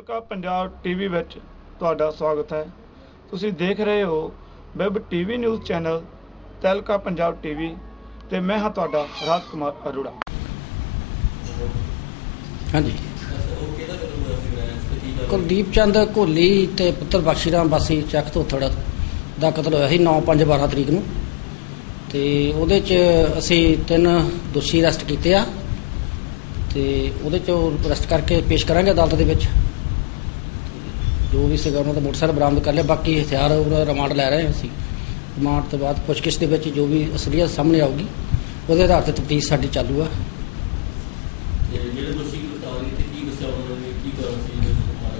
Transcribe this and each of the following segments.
Punjab TV ਵਿੱਚ ਤੁਹਾਡਾ ਸਵਾਗਤ ਹੈ। ਤੁਸੀਂ ਦੇਖ ਰਹੇ ਹੋ web TV news channel Tehelka Punjab TV ਤੇ ਮੈਂ ਹਾਂ ਤੁਹਾਡਾ ਰਾਜ ਕੁਮਾਰ ਅਰੋੜਾ। ਹਾਂਜੀ। ਕੁਲਦੀਪ ਚੰਦ ਕੋਲੀ ਤੇ ਪੁੱਤਰ ਬਖਸ਼ੀ ਰਾਮ ਵਾਸੀ ਚੱਕ ਧੋਥੜ ਦਾ ਕਤਲ ਹੋਇਆ ਸੀ 9/5/12 ਤਰੀਕ ਨੂੰ। ਤੇ ਉਹਦੇ ਚ ਅਸੀਂ ਤਿੰਨ ਦੋਸ਼ੀ ਅਰੈਸਟ ਕੀਤੇ ਆ। ਤੇ ਉਹਦੇ ਚੋਂ ਅਰੈਸਟ ਕਰਕੇ ਪੇਸ਼ ਕਰਾਂਗੇ ਅਦਾਲਤ ਦੇ ਵਿੱਚ। ਜੋ ਵੀ ਸੀਗਾ ਉਹਨਾਂ ਦਾ ਮੋਟਰਸਾਈਕਲ ਬਰਾਮਦ ਕਰ ਲਿਆ ਬਾਕੀ ਹਥਿਆਰ ਉਹਦਾ ਰਿਮਾਂਡ ਲੈ ਰਹੇ ਹਾਂ ਅਸੀਂ। ਰਿਮਾਂਡ ਤੋਂ ਬਾਅਦ ਪੁੱਛਗਿੱਛ ਦੇ ਵਿੱਚ ਜੋ ਵੀ ਅਸਲੀਅਤ ਸਾਹਮਣੇ ਆਊਗੀ ਉਹਦੇ ਆਧਾਰ ਤੇ ਤਫਤੀਸ਼ ਸਾਡੀ ਚਾਲੂ ਆ। ਤੇ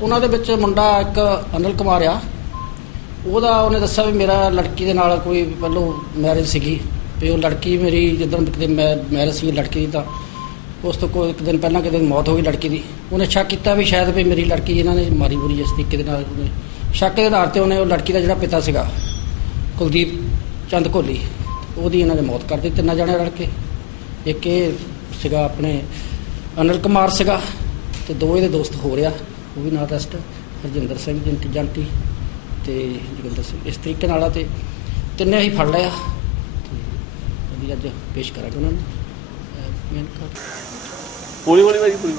ਉਹਨਾਂ ਦੇ ਵਿੱਚ ਮੁੰਡਾ ਇੱਕ ਅਨਿਲ ਕੁਮਾਰ ਆ। ਉਹਦਾ ਉਹਨੇ ਦੱਸਿਆ ਵੀ ਮੇਰਾ ਲੜਕੀ ਦੇ ਨਾਲ ਕੋਈ ਪਹਿਲੋਂ ਮੈਰਿਜ ਸੀਗੀ ਵੀ ਉਹ ਲੜਕੀ ਮੇਰੀ ਜਦੋਂ ਕਿਤੇ ਮੈਰਿਜ ਸੀ ਲੜਕੀ ਦੀ ਤਾਂ ਉਸ ਤੋਂ ਕੋਈ ਇੱਕ ਦਿਨ ਪਹਿਲਾਂ ਕਿਤੇ ਮੌਤ ਹੋ ਗਈ ਲੜਕੀ ਦੀ। ਉਹਨੇ ਸ਼ੱਕ ਕੀਤਾ ਵੀ ਸ਼ਾਇਦ ਵੀ ਮੇਰੀ ਲੜਕੀ ਇਹਨਾਂ ਨੇ ਮਾਰੀ ਬੁਰੀ ਜਿਸ ਤਰੀਕੇ ਦੇ ਨਾਲ ਸ਼ੱਕ ਦੇ ਆਧਾਰ ਤੇ ਉਹਨੇ ਉਹ ਲੜਕੀ ਦਾ ਜਿਹੜਾ ਪਿਤਾ ਸੀਗਾ, ਕੁਲਦੀਪ ਚੰਦ ਕੋਹਲੀ ਉਹਦੀ ਇਹਨਾਂ ਨੇ ਮੌਤ ਕਰ ਦਿੱਤੀ, ਤਿੰਨਾਂ ਜਣੇ ਰਲ ਕੇ। ਇੱਕ ਇਹ ਸੀਗਾ ਆਪਣੇ ਅਨਿਲ ਕੁਮਾਰ ਸੀਗਾ ਤੇ ਦੋ ਇਹਦੇ ਦੋਸਤ ਹੋ ਰਿਹਾ, ਉਹ ਵੀ ਨਾਲ ਅਰੈਸਟ ਹਰਜਿੰਦਰ ਸਿੰਘ ਜੰਟੀ ਜੰਟੀ ਤੇ ਜੋਗਿੰਦਰ ਸਿੰਘ। ਇਸ ਤਰੀਕੇ ਨਾਲ ਆ ਤੇ ਤਿੰਨੇ ਅਸੀਂ ਫੜ ਲਿਆ ਤੇ ਅੱਜ ਪੇਸ਼ ਕਰਾਂਗੇ ਉਹਨਾਂ ਨੂੰ। ਅਹ ਮੇਨ ਕਰ ਪੂਰੀ ਵਾਲੀ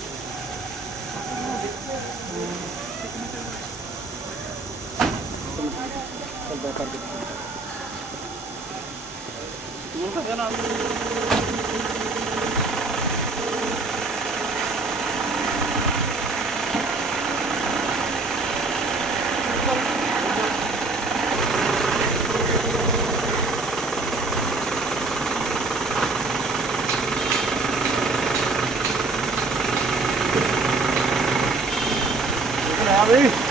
Hey!